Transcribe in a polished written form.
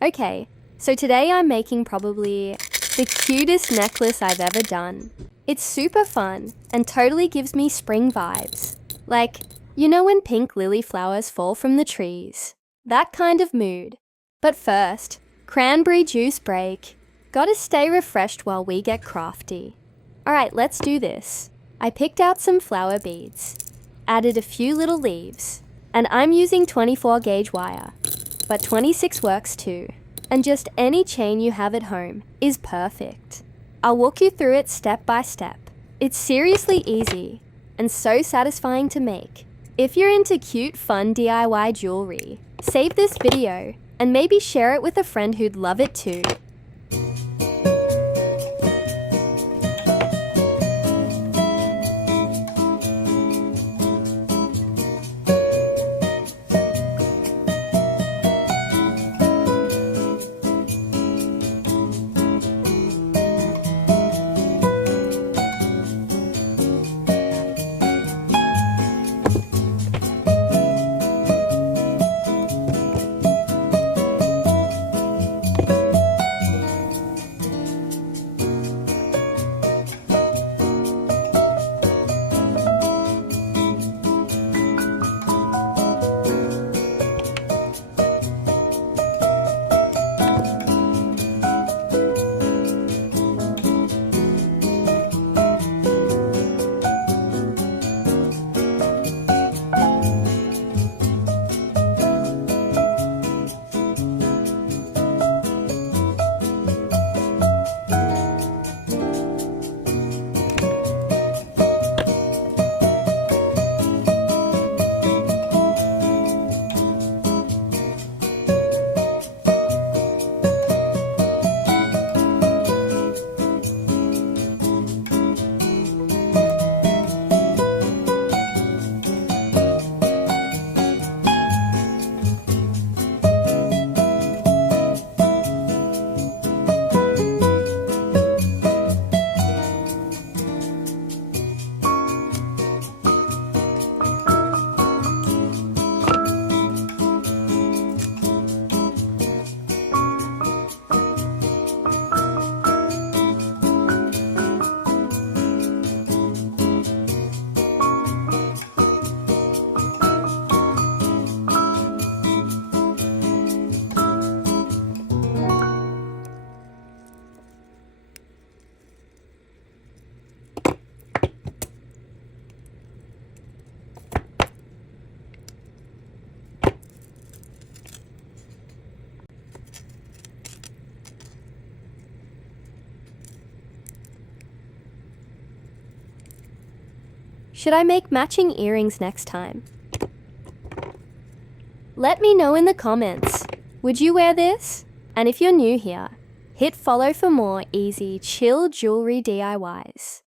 Okay, so today I'm making probably the cutest necklace I've ever done. It's super fun and totally gives me spring vibes. Like, you know when pink lily flowers fall from the trees? That kind of mood. But first, cranberry juice break. Gotta stay refreshed while we get crafty. Alright, let's do this. I picked out some flower beads, added a few little leaves, and I'm using 24 gauge wire, but 26 works too. And just any chain you have at home is perfect. I'll walk you through it step by step. It's seriously easy and so satisfying to make. If you're into cute, fun DIY jewelry, save this video and maybe share it with a friend who'd love it too. Should I make matching earrings next time? Let me know in the comments. Would you wear this? And if you're new here, hit follow for more easy, chill jewelry DIYs.